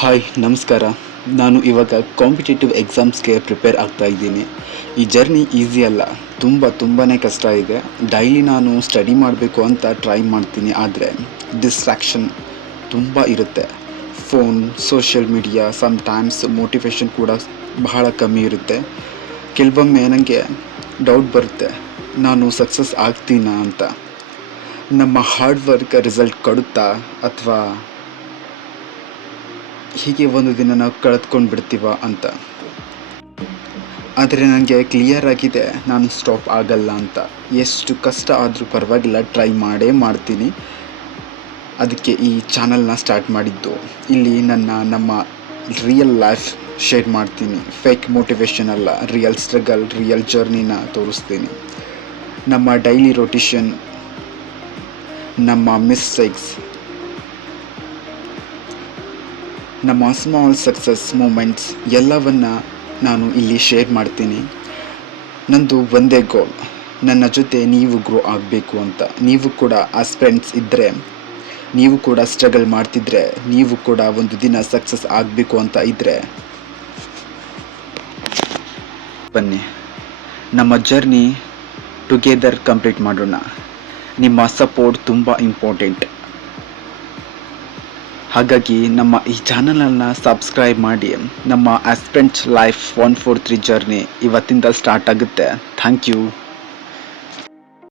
Hi ನಮಸ್ಕಾರ. ನಾನು ಇವಾಗ ಕಾಂಪಿಟೇಟಿವ್ ಎಕ್ಸಾಮ್ಸ್ಗೆ ಪ್ರಿಪೇರ್ ಆಗ್ತಾ ಇದ್ದೀನಿ. ಈ ಜರ್ನಿ ಈಸಿ ಅಲ್ಲ, ತುಂಬಾ ಕಷ್ಟ ಇದೆ. ಡೈಲಿ ನಾನು ಸ್ಟಡಿ ಮಾಡಬೇಕು ಅಂತ ಟ್ರೈ ಮಾಡ್ತೀನಿ, ಆದರೆ ಡಿಸ್ಟ್ರಾಕ್ಷನ್ ತುಂಬ ಇರುತ್ತೆ. Phone, social media, sometimes motivation ಕೂಡ ಬಹಳ ಕಮ್ಮಿ ಇರುತ್ತೆ. ಕೆಲವೊಮ್ಮೆ ನನಗೆ ಡೌಟ್ ಬರುತ್ತೆ, ನಾನು ಸಕ್ಸಸ್ ಆಗ್ತೀನಾ ಅಂತ. ನಮ್ಮ ಹಾರ್ಡ್ ವರ್ಕ್ ರಿಸಲ್ಟ್ ಕೊಡುತ್ತಾ, ಅಥವಾ ಹೀಗೆ ಒಂದು ದಿನ ನಾವು ಕಳೆದುಕೊಂಡು ಬಿಡ್ತೀವ ಅಂತ. ಆದರೆ ನನಗೆ ಕ್ಲಿಯರ್ ಆಗಿದೆ, ನಾನು ಸ್ಟಾಪ್ ಆಗಲ್ಲ ಅಂತ. ಎಷ್ಟು ಕಷ್ಟ ಆದರೂ ಪರವಾಗಿಲ್ಲ, ಟ್ರೈ ಮಾಡೇ ಮಾಡ್ತೀನಿ. ಅದಕ್ಕೆ ಈ ಚಾನಲ್ನ ಸ್ಟಾರ್ಟ್ ಮಾಡಿದ್ದು. ಇಲ್ಲಿ ನಮ್ಮ ರಿಯಲ್ ಲೈಫ್ ಶೇರ್ ಮಾಡ್ತೀನಿ. ಫೇಕ್ ಮೋಟಿವೇಶನ್ ಅಲ್ಲ, ರಿಯಲ್ ಸ್ಟ್ರಗಲ್, ರಿಯಲ್ ಜರ್ನಿನ ತೋರಿಸ್ತೀನಿ. ನಮ್ಮ ಡೈಲಿ ರೊಟೇಷನ್, ನಮ್ಮ ಮಿಸ್ಟೇಕ್ಸ್, ನಮ್ಮ ಸ್ಮಾಲ್ ಸಕ್ಸಸ್ ಮೂಮೆಂಟ್ಸ್ ಎಲ್ಲವನ್ನ ನಾನು ಇಲ್ಲಿ ಶೇರ್ ಮಾಡ್ತೀನಿ. ನಂದು ಒಂದೇ ಗೋಲ್, ನನ್ನ ಜೊತೆ ನೀವು ಗ್ರೋ ಆಗಬೇಕು ಅಂತ. ನೀವು ಕೂಡ ಆಸ್ಪಿರೆಂಟ್ಸ್ ಇದ್ದರೆ, ನೀವು ಕೂಡ ಸ್ಟ್ರಗಲ್ ಮಾಡ್ತಿದ್ರೆ, ನೀವು ಕೂಡ ಒಂದು ದಿನ ಸಕ್ಸಸ್ ಆಗಬೇಕು ಅಂತ ಇದ್ದರೆ ಬನ್ನಿ, ನಮ್ಮ ಜರ್ನಿ ಟುಗೆದರ್ ಕಂಪ್ಲೀಟ್ ಮಾಡೋಣ. ನಿಮ್ಮ ಸಪೋರ್ಟ್ ತುಂಬ ಇಂಪಾರ್ಟೆಂಟ್. ಹಾಗಾಗಿ ನಮ್ಮ ಈ ಚಾನಲನ್ನು ಸಬ್ಸ್ಕ್ರೈಬ್ ಮಾಡಿ. ನಮ್ಮ ಆಸ್ಪಿರೆಂಟ್ ಲೈಫ್ 143 ಜರ್ನಿ ಇವತ್ತಿಂದ ಸ್ಟಾರ್ಟ್ ಆಗುತ್ತೆ. Thank you.